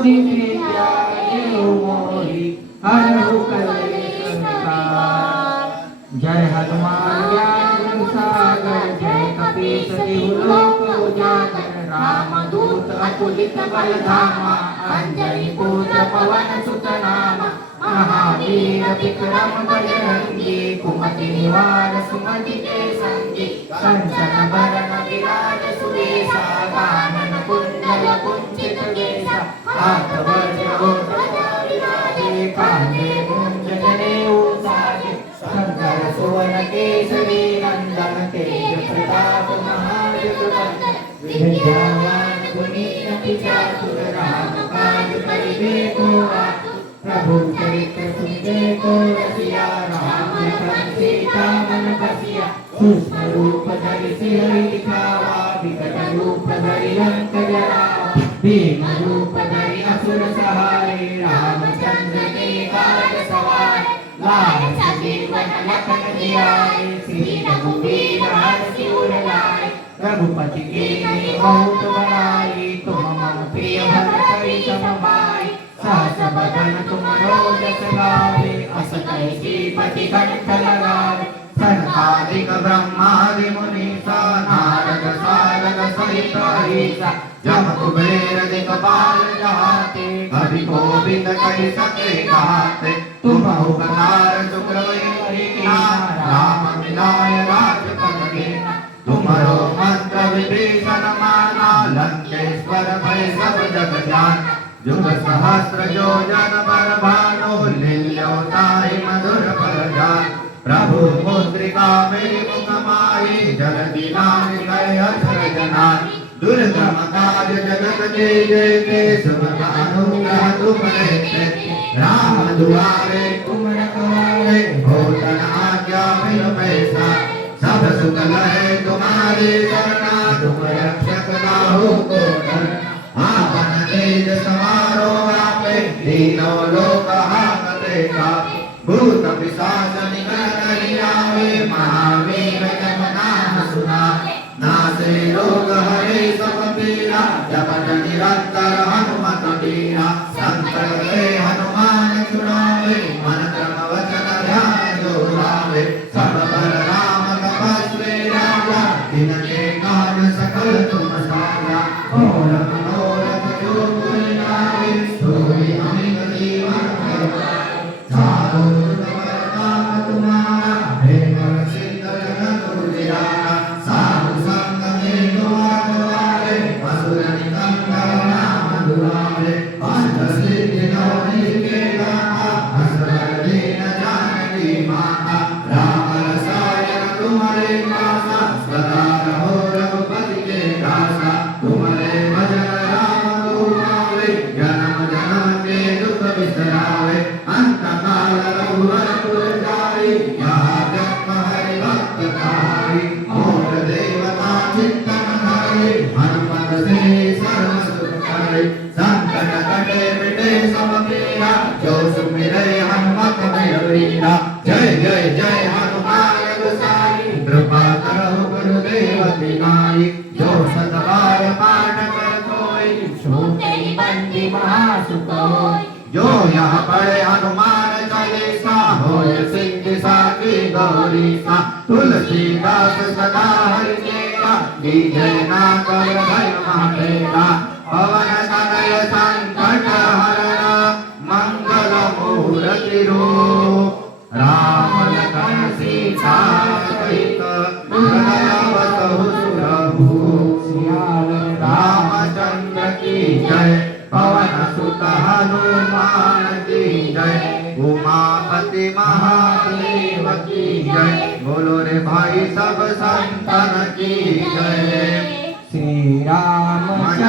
बुद्धि विद्या देहु मोहि हरहु कलेश विकार। जय हनुमान ज्ञान गुण सागर जय कपीस तिहु लोक उजागर। रामदूत अतुलित बल धामा अंजनी पुत्र पवन सुत नामा। महावीर विक्रम बजरंगी कुमति निवार सुमति के संगी। कंचन बरन विराज सुबेसा कानन कुंडल कुंचित केसा। हाथ वज्र ध्वजा विराजे कांधे मूंज जनेऊ साजे। शंकर सुवन केसरी नंदन तेज प्रताप महाजगवंदन। विद्यावान गुणी अति चातुर राम काज करिबे को आतुर। प्रभु चरित्र सुनबे को रसिया राम लखन सीता मन बसिया। सूक्ष्म रूप धरि सिरहि दिखावा विकट रूप धरि लंक जरावा। भीम रूप धरि असुर सहाय रामचंद्र के काज सवाय। लाल सजीवन लखन जियाए श्री रघुवीर हर्षि उर लाए। रघुपति कीन्ही बहुत बड़ाई तुम मम प्रिय भरत सम भाई। सहस बदन तुमरो जस गावे अस कहि श्रीपति कंठ लगावे। सनकादिक ब्रह्मादि मुनीसा नारद सारद सहित अहिसा। जम कुबेर दिक्पाल जहाते कवि कोविद कहि सके कहते। तुम्हु प्रकार शुक्रवै राम मिलाय राजपद देना। तुम्हारो मंत्र विभीषण माना लंकेश्वर भय सब जग जाना। जुग सहस्र योजन पर भानु लील्यो ताहि मधुर फल जान। प्रभु मुद्रिका मेरि मुख माहि जगति नाथ गए अधर जनान। दुर्गम काज जगत के जेते सुख अनुग्रह तुम देते। राम दुआरे तुम रखवारे भोजन आज्ञा बिनु पैसा। सब सुख लहे तुम्हारी शरणा तुम रक्षक काहू को डरना। आपन तेज समारो आपे तीनों लोक हाकते कापे। भूत पिशाच निकट नहीं आवे महावीर जब नाम सुनावे। नासे रोग हरे सब पीरा जपत निरंतर हनुमत बीरा। संकट ते हनुमान छुड़ावे मन क्रम वचन ध्यान जो लावे। सब पर राम तपस्वी राजा जिनके काज सकल तुम साजा। और मनोरथ जो कोई लावे सोई अमित जीवन फल पावे। चारों जुग परताप तुम्हारा प्रेम सिद्ध जगत उजियारा। साधु संग में द्वार द्वारे असुर निकंदन नाम दुलारे। अष्टसिद्धि नवनीत के दाता असवर दीन जानकी माता। राम रसायन तुम्हारे पासा सदा रहो रघुपति के दासा। तुम्हारे भजन राम को पावे जन्म जन्म के दुख बिसरावे। अंत काल रघुवर जाई यहाँ जन्म हरि भक्त कहाई। और देवता चित्तन धरे हनुमत से सर्व सुख करे। संकट कटे मिटे सब पीरा जो सुमिरै हनुमत बल वीरा। जय जय जय हनुमान गोसाई कृपा करो गुरुदेव की नाई। जो सत बार पाठ कर कोई छूटे बंदी महासुख होय। जो यह पढ़े हनुमान चालीसा होय सिद्धि साकी गौरीसा। तुलसीदास सदा हरिचेला कीजय ना कर भय महातेरा। पवन तनय संकट हरण मंगल मूर्ति रूप। राम लखन सीता सहित हृदय बसहु सुरभूप। रामचंद्र की जय पवन सुत हनुमान की जय। उमापति महादेव की जय। बोलो रे भाई सब संतन की जय। श्री राम